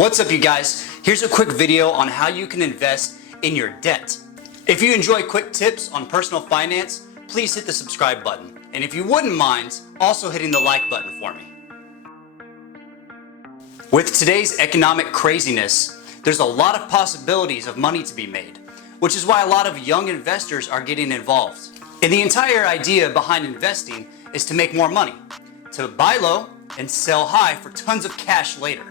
What's up, you guys? Here's a quick video on how you can invest in your debt. If you enjoy quick tips on personal finance, please hit the subscribe button. And if you wouldn't mind, also hitting the like button for me. With today's economic craziness, there's a lot of possibilities of money to be made, which is why a lot of young investors are getting involved. And the entire idea behind investing is to make more money, to buy low and sell high for tons of cash later.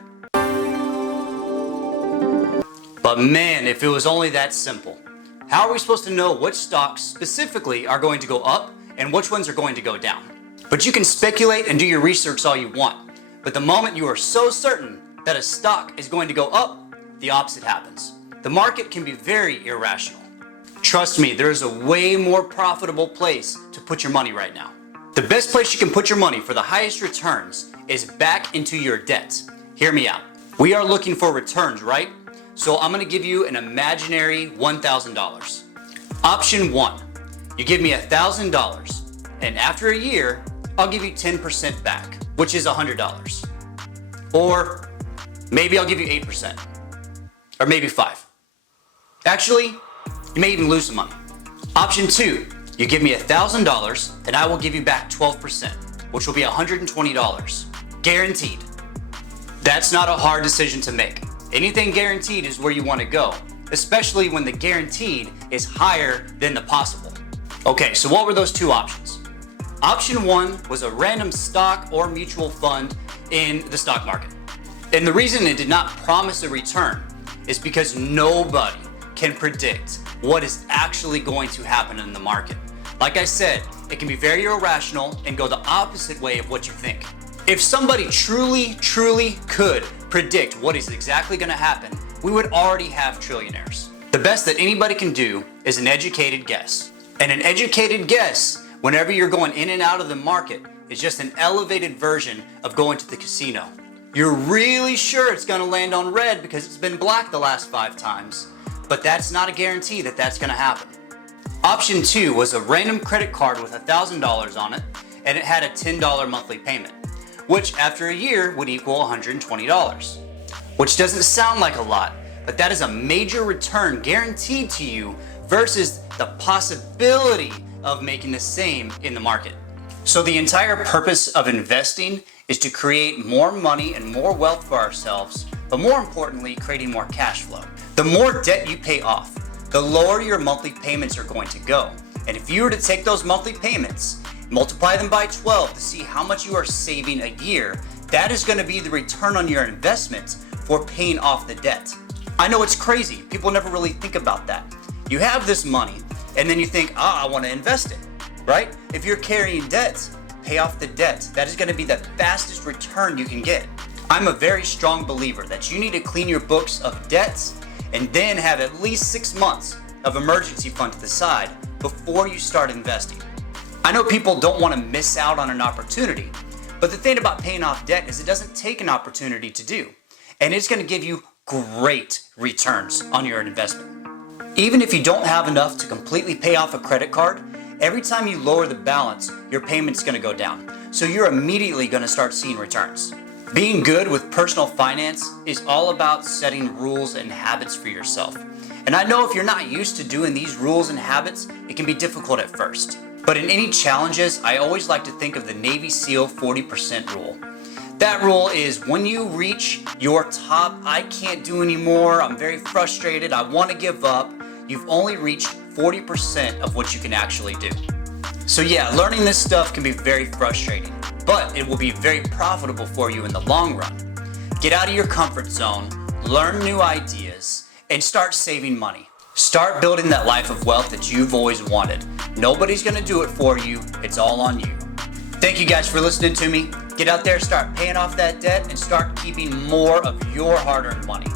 But man, if it was only that simple. How are we supposed to know which stocks specifically are going to go up and which ones are going to go down? But you can speculate and do your research all you want. But the moment you are so certain that a stock is going to go up, the opposite happens. The market can be very irrational. Trust me, there is a way more profitable place to put your money right now. The best place you can put your money for the highest returns is back into your debt. Hear me out. We are looking for returns, right? So I'm going to give you an imaginary $1,000. Option 1, you give me $1,000, and after a year, I'll give you 10% back, which is $100. Or maybe I'll give you 8%, or maybe 5%. Actually, you may even lose some money. Option 2, you give me $1,000, and I will give you back 12%, which will be $120, guaranteed. That's not a hard decision to make. Anything guaranteed is where you want to go, especially when the guaranteed is higher than the possible. Okay, so what were those two options? Option 1 was a random stock or mutual fund in the stock market. And the reason it did not promise a return is because nobody can predict what is actually going to happen in the market. Like I said, it can be very irrational and go the opposite way of what you think. If somebody truly could predict what is exactly going to happen, we would already have trillionaires. The best that anybody can do is an educated guess. And an educated guess, whenever you're going in and out of the market, is just an elevated version of going to the casino. You're really sure it's going to land on red because it's been black the last 5 times, but that's not a guarantee that that's going to happen. Option 2 was a random credit card with $1,000 on it, and it had a $10 monthly payment, which after a year would equal $120, which doesn't sound like a lot, but that is a major return guaranteed to you versus the possibility of making the same in the market. So the entire purpose of investing is to create more money and more wealth for ourselves, but more importantly, creating more cash flow. The more debt you pay off, the lower your monthly payments are going to go. And if you were to take those monthly payments, multiply them by 12 to see how much you are saving a year, that is going to be the return on your investment for paying off the debt. I know it's crazy. People never really think about that. You have this money and then you think, I want to invest it, right? If you're carrying debt, pay off the debt. That is going to be the fastest return you can get. I'm a very strong believer that you need to clean your books of debts and then have at least 6 months of emergency fund to the side before you start investing. I know people don't want to miss out on an opportunity, but the thing about paying off debt is it doesn't take an opportunity to do, and it's going to give you great returns on your investment. Even if you don't have enough to completely pay off a credit card, every time you lower the balance, your payment's going to go down, so you're immediately going to start seeing returns. Being good with personal finance is all about setting rules and habits for yourself. And I know if you're not used to doing these rules and habits, it can be difficult at first. But in any challenges, I always like to think of the Navy SEAL 40% rule. That rule is when you reach your top, I can't do anymore, I'm very frustrated, I want to give up, you've only reached 40% of what you can actually do. So yeah, learning this stuff can be very frustrating, but it will be very profitable for you in the long run. Get out of your comfort zone, learn new ideas, and start saving money. Start building that life of wealth that you've always wanted. Nobody's going to do it for you. It's all on you. Thank you guys for listening to me. Get out there, start paying off that debt, and start keeping more of your hard-earned money.